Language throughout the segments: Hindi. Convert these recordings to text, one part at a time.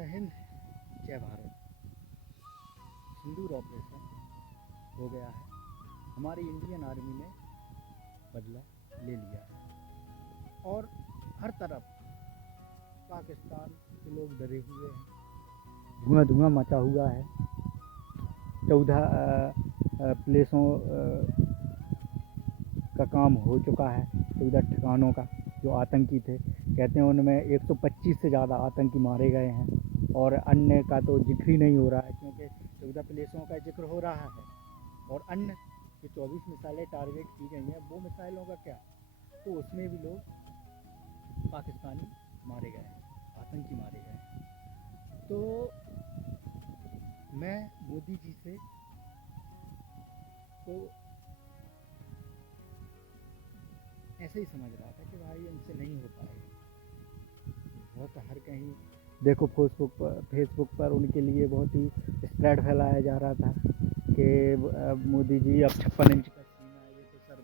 जय हिंद, जय भारत। सिंदूर ऑपरेशन हो गया है। हमारी इंडियन आर्मी ने बदला ले लिया है और हर तरफ पाकिस्तान के लोग डरे हुए हैं। धुआं धुआं मचा हुआ है। 14 प्लेसों का काम हो चुका है। 14 ठिकानों का जो आतंकी थे, कहते हैं उनमें 125 से ज़्यादा आतंकी मारे गए हैं और अन्य का तो जिक्र ही नहीं हो रहा है, क्योंकि 14 प्लेसों का जिक्र हो रहा है और अन्य जो 24 मिसाइलें टारगेट की गई हैं, वो मिसाइलों का क्या, तो उसमें भी लोग पाकिस्तानी मारे गए हैं, आतंकी मारे गए हैं। तो मैं मोदी जी से तो ऐसे ही समझ रहा था कि भाई इनसे नहीं हो पाएगा। बहुत हर कहीं देखो फेसबुक पर उनके लिए बहुत ही स्प्रेड फैलाया जा रहा था कि मोदी जी अब 56 इंच का सीना है, ये तो सर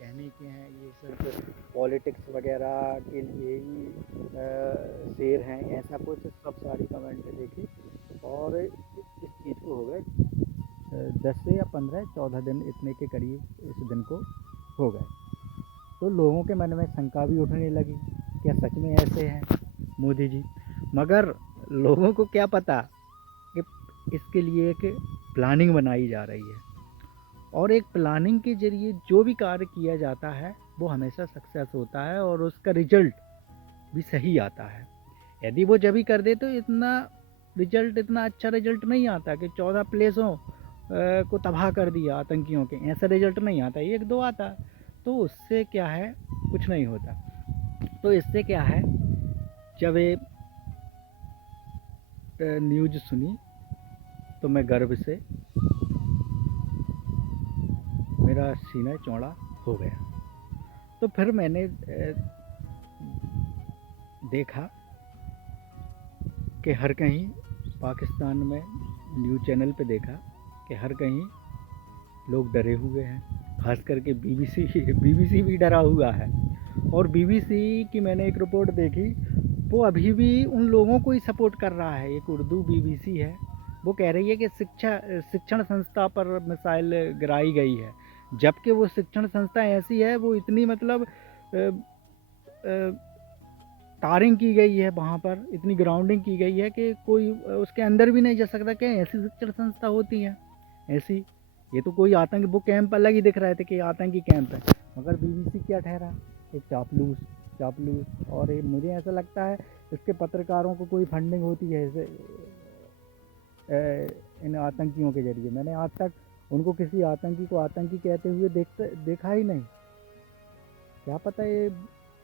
कहने के हैं, ये सिर्फ पॉलिटिक्स वगैरह के लिए ही शेर हैं, ऐसा कुछ सब सारी कमेंट देखी और इस चीज़ को हो गए 10 से या 15-14 दिन इतने के करीब इस दिन को हो गए। तो लोगों के मन में शंका भी उठने लगी, क्या सच में ऐसे हैं मोदी जी। मगर लोगों को क्या पता कि इसके लिए एक प्लानिंग बनाई जा रही है और एक प्लानिंग के जरिए जो भी कार्य किया जाता है वो हमेशा सक्सेस होता है और उसका रिजल्ट भी सही आता है। यदि वो जब भी कर दे तो इतना अच्छा रिजल्ट नहीं आता कि 14 प्लेसों को तबाह कर दिया आतंकियों के, ऐसा रिजल्ट नहीं आता, 1-2 आता। तो उससे क्या है, कुछ नहीं होता। तो इससे क्या है, जब ये न्यूज़ सुनी तो मैं गर्व से मेरा सीना चौड़ा हो गया। तो फिर मैंने देखा कि हर कहीं पाकिस्तान में न्यूज़ चैनल पे देखा कि हर कहीं लोग डरे हुए हैं, खास करके बीबीसी भी डरा हुआ है। और बीबीसी की मैंने एक रिपोर्ट देखी, वो अभी भी उन लोगों को ही सपोर्ट कर रहा है। एक उर्दू बीबीसी है, वो कह रही है कि शिक्षण संस्था पर मिसाइल गिराई गई है, जबकि वो शिक्षण संस्था ऐसी है, वो इतनी मतलब तारिंग की गई है वहाँ पर, इतनी ग्राउंडिंग की गई है कि कोई उसके अंदर भी नहीं जा सकता। क्या ऐसी शिक्षण संस्था होती है ऐसी? ये तो कोई आतंकी, वो कैंप अलग ही दिख रहे थे कि आतंकी कैंप है, मगर बीबीसी क्या ठहरा, एक चापलूस। और मुझे ऐसा लगता है इसके पत्रकारों को कोई फंडिंग होती है ऐसे इन आतंकियों के जरिए। मैंने आज तक उनको किसी आतंकी को आतंकी कहते हुए देखा ही नहीं। क्या पता ये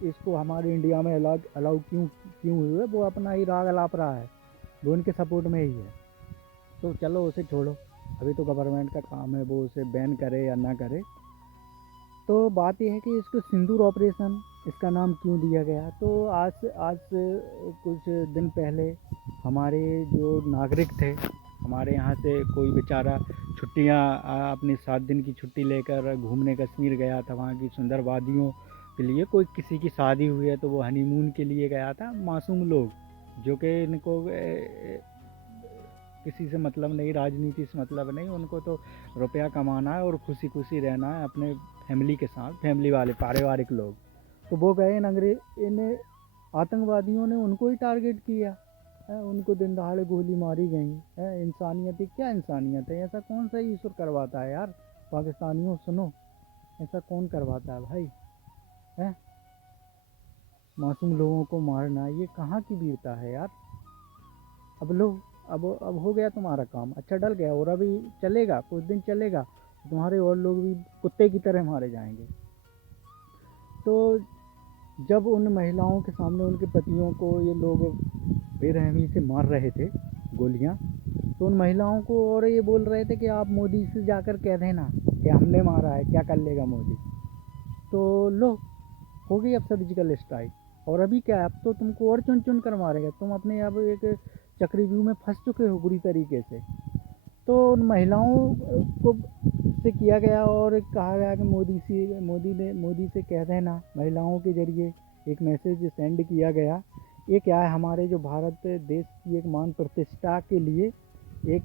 इसको हमारे इंडिया में अलाउ क्यों हुए, वो अपना ही राग अलाप रहा है, वो उनके सपोर्ट में ही है। तो चलो उसे छोड़ो, अभी तो गवर्नमेंट का काम है वो उसे बैन करे या ना करे। तो बात यह है कि इसको सिंदूर ऑपरेशन इसका नाम क्यों दिया गया। तो आज से कुछ दिन पहले हमारे जो नागरिक थे, हमारे यहाँ से कोई बेचारा छुट्टियाँ अपनी 7 दिन की छुट्टी लेकर घूमने कश्मीर गया था, वहाँ की सुंदर वादियों के लिए। कोई किसी की शादी हुई है तो वो हनीमून के लिए गया था। मासूम लोग जो कि इनको किसी से मतलब नहीं, राजनीति से मतलब नहीं, उनको तो रुपया कमाना है और खुशी खुशी रहना है अपने फैमिली के साथ, फैमिली वाले पारिवारिक लोग। तो वो गए इन आतंकवादियों ने उनको ही टारगेट किया है, उनको दिन दहाड़े गोली मारी गई है। इंसानियत है क्या? इंसानियत है? ऐसा कौन सा ईश्वर करवाता है यार? पाकिस्तानियों सुनो, ऐसा कौन करवाता है भाई? है मासूम लोगों को मारना, ये कहाँ की वीरता है यार? अब लो, अब हो गया तुम्हारा काम, अच्छा डल गया, और अभी चलेगा, कुछ दिन चलेगा, तुम्हारे और लोग भी कुत्ते की तरह मारे जाएंगे। तो जब उन महिलाओं के सामने उनके पतियों को ये लोग बेरहमी से मार रहे थे गोलियां, तो उन महिलाओं को और ये बोल रहे थे कि आप मोदी से जाकर कह देना कि हमने मारा है, क्या कर लेगा मोदी। तो लो, हो गई अब सर्जिकल स्ट्राइक। और अभी क्या है, अब तो तुमको और चुन चुन कर मारेगा। तुम अपने अब एक चक्रव्यूह में फंस चुके हो बुरी तरीके से। तो उन महिलाओं को से किया गया और कहा गया कि मोदी से कह देना, महिलाओं के जरिए एक मैसेज सेंड किया गया ये क्या है, हमारे जो भारत देश की एक मान प्रतिष्ठा के लिए एक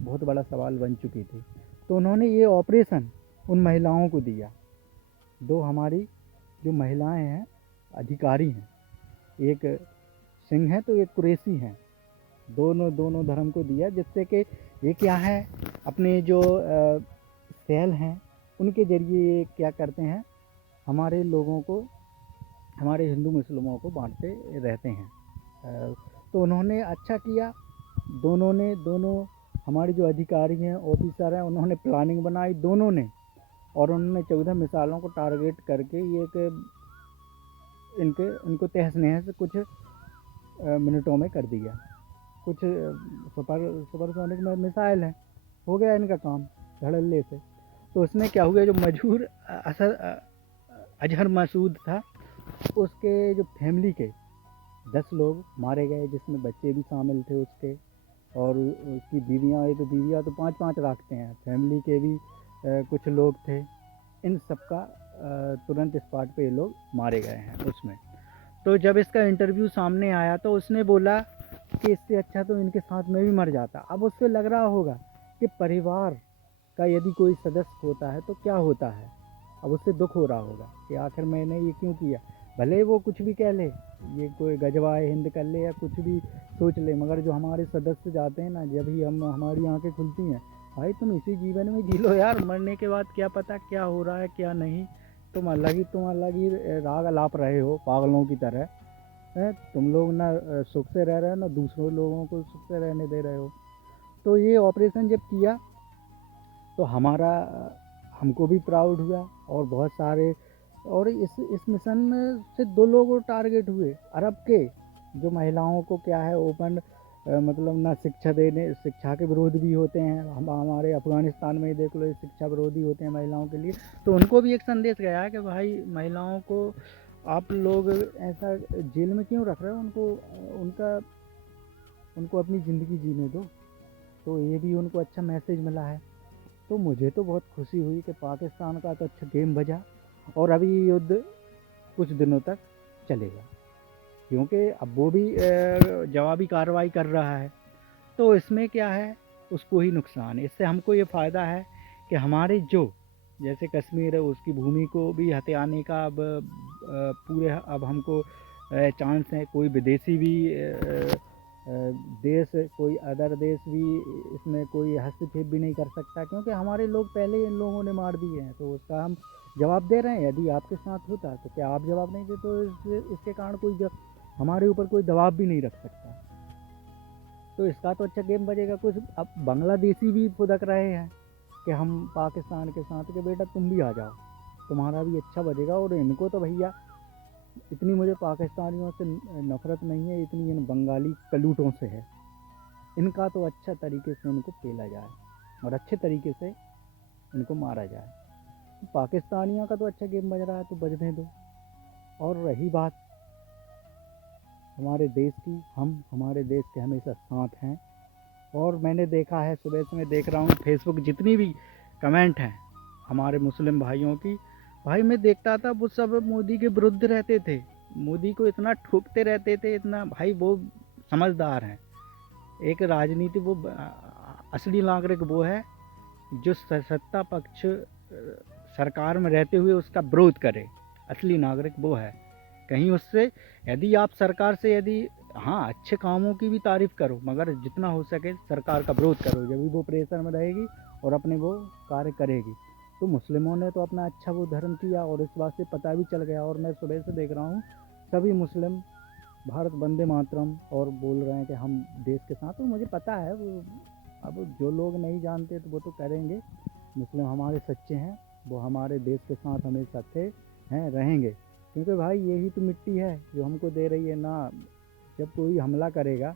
बहुत बड़ा सवाल बन चुकी थी। तो उन्होंने ये ऑपरेशन उन महिलाओं को दिया। दो हमारी जो महिलाएं हैं, अधिकारी हैं, एक सिंह है तो एक कुरैशी हैं, दोनों धर्म को दिया, जिससे कि ये क्या है, अपने जो सेल हैं उनके ज़रिए ये क्या करते हैं, हमारे लोगों को, हमारे हिंदू मुस्लिमों को बांटते रहते हैं। तो उन्होंने अच्छा किया, दोनों हमारे जो अधिकारी हैं, ऑफिसर हैं, उन्होंने प्लानिंग बनाई दोनों ने, और उन्होंने 14 मिसाइलों को टारगेट करके ये इनको तहस नहस कुछ मिनटों में कर दिया। कुछ सुपरसोनिक मिसाइल हैं, हो गया इनका काम धड़ल्ले से। तो उसमें क्या हुआ, जो मजहूर अजहर मसूद था, उसके जो फैमिली के 10 लोग मारे गए, जिसमें बच्चे भी शामिल थे उसके, और उसकी बीवियाँ, ये तो बीवियाँ तो 5-5 रखते हैं, फैमिली के भी कुछ लोग थे। इन सब का तुरंत स्पॉट पे ये लोग मारे गए हैं उसमें। तो जब इसका इंटरव्यू सामने आया तो उसने बोला कि इससे अच्छा तो इनके साथ में भी मर जाता। अब उससे लग रहा होगा कि परिवार का यदि कोई सदस्य होता है तो क्या होता है, अब उससे दुख हो रहा होगा कि आखिर मैंने ये क्यों किया। भले वो कुछ भी कह ले, ये कोई गजवाए हिंद कर ले या कुछ भी सोच ले, मगर जो हमारे सदस्य जाते हैं ना, जब ही हमारी आंखें खुलती हैं, भाई तुम इसी जीवन में जी लो यार, मरने के बाद क्या पता क्या हो रहा है क्या नहीं। तुम अलग ही राग अलाप रहे हो पागलों की तरह है। तुम लोग ना सुख से रह रहे हो, ना दूसरों लोगों को सुख से रहने दे रहे हो। तो ये ऑपरेशन जब किया तो हमको भी प्राउड हुआ, और बहुत सारे, और इस मिशन से 2 लोग टारगेट हुए अरब के, जो महिलाओं को क्या है ओपन मतलब ना शिक्षा के विरोध भी होते हैं। हमारे अफ़गानिस्तान में ही देख लो, शिक्षा विरोधी होते हैं महिलाओं के लिए। तो उनको भी एक संदेश गया है कि भाई महिलाओं को आप लोग ऐसा जेल में क्यों रख रहे हो, उनको अपनी ज़िंदगी जीने दो। तो ये भी उनको अच्छा मैसेज मिला है। तो मुझे तो बहुत खुशी हुई कि पाकिस्तान का तो अच्छा गेम बजा, और अभी ये युद्ध कुछ दिनों तक चलेगा, क्योंकि अब वो भी जवाबी कार्रवाई कर रहा है। तो इसमें क्या है, उसको ही नुकसान है। इससे हमको ये फ़ायदा है कि हमारे जो जैसे कश्मीर है, उसकी भूमि को भी हथियाने का पूरे अब हमको चांस है। कोई विदेशी भी देश, कोई अदर देश भी इसमें कोई हस्तक्षेप भी नहीं कर सकता, क्योंकि हमारे लोग पहले इन लोगों ने मार दिए हैं। तो उसका हम जवाब दे रहे हैं। यदि आपके साथ होता तो क्या आप जवाब नहीं देते, तो इसके कारण कोई हमारे ऊपर कोई दबाव भी नहीं रख सकता। तो इसका तो अच्छा गेम बजेगा। कुछ अब बांग्लादेशी भी फुदक रहे हैं कि हम पाकिस्तान के साथ, के बेटा तुम भी आ जाओ, तुम्हारा भी अच्छा बजेगा। और इनको तो भैया इतनी मुझे पाकिस्तानियों से नफ़रत नहीं है, इतनी इन बंगाली कलूटों से है। इनका तो अच्छा तरीके से इनको पेला जाए और अच्छे तरीके से इनको मारा जाए। तो पाकिस्तानियों का तो अच्छा गेम बज रहा है, तो बजने दो। और रही बात हमारे देश की, हम हमारे देश के हमेशा साथ हैं। और मैंने देखा है, सुबह से मैं देख रहा हूँ फेसबुक जितनी भी कमेंट हैं हमारे मुस्लिम भाइयों की, भाई मैं देखता था वो सब मोदी के विरुद्ध रहते थे, मोदी को इतना ठोकते रहते थे, इतना। भाई वो समझदार हैं। एक राजनीति वो असली नागरिक वो है जो सत्ता पक्ष सरकार में रहते हुए उसका विरोध करे। असली नागरिक वो है। कहीं उससे, यदि आप सरकार से, यदि हाँ अच्छे कामों की भी तारीफ़ करो, मगर जितना हो सके सरकार का विरोध करो, जब भी वो प्रेशर में रहेगी और अपने वो कार्य करेगी। तो मुस्लिमों ने तो अपना अच्छा वो धर्म किया, और इस बात से पता भी चल गया। और मैं सुबह से देख रहा हूँ सभी मुस्लिम भारत वंदे मातरम और बोल रहे हैं कि हम देश के साथ। तो मुझे पता है वो, अब जो लोग नहीं जानते तो वो तो करेंगे। मुस्लिम हमारे सच्चे हैं, वो हमारे देश के साथ हमेशा थे, हैं, रहेंगे। क्योंकि भाई यही तो मिट्टी है जो हमको दे रही है ना। जब कोई हमला करेगा,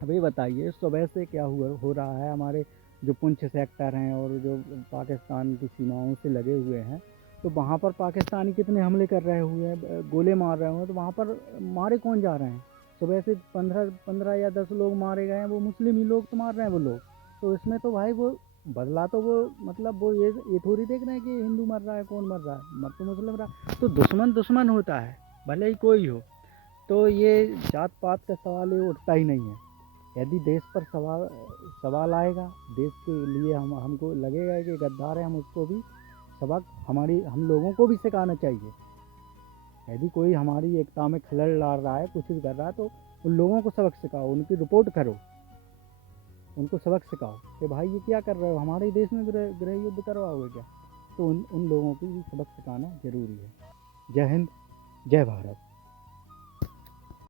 अब ये बताइए सुबह से क्या हो रहा है, हमारे जो पुंछ सेक्टर हैं और जो पाकिस्तान की सीमाओं से लगे हुए हैं, तो वहाँ पर पाकिस्तानी कितने हमले कर रहे हुए हैं, गोले मार रहे हुए हैं। तो वहाँ पर मारे कौन जा रहे हैं? सुबह से 15 या 10 लोग मारे गए हैं, वो मुस्लिम ही लोग तो मार रहे हैं वो लोग। तो इसमें तो भाई वो बदला तो वो, मतलब वो ये थोड़ी देख रहे हैं कि हिंदू मर रहा है, कौन मर रहा है, मर तो मुस्लिम रहा। तो दुश्मन दुश्मन होता है, भले ही कोई हो। तो ये जात पात का सवाल ये उठता ही नहीं है। यदि देश पर सवाल आएगा, देश के लिए हमको लगेगा कि गद्दार है, हम उसको भी सबक हम लोगों को भी सिखाना चाहिए। यदि कोई हमारी एकता में खलल डाल रहा है, कुछ भी कर रहा है, तो उन लोगों को सबक सिखाओ, उनकी रिपोर्ट करो, उनको सबक सिखाओ कि भाई ये क्या कर रहे हो, हमारे देश में गृह युद्ध करवाओगे क्या। तो उन लोगों को भी सबक सिखाना ज़रूरी है। जय हिंद, जय भारत।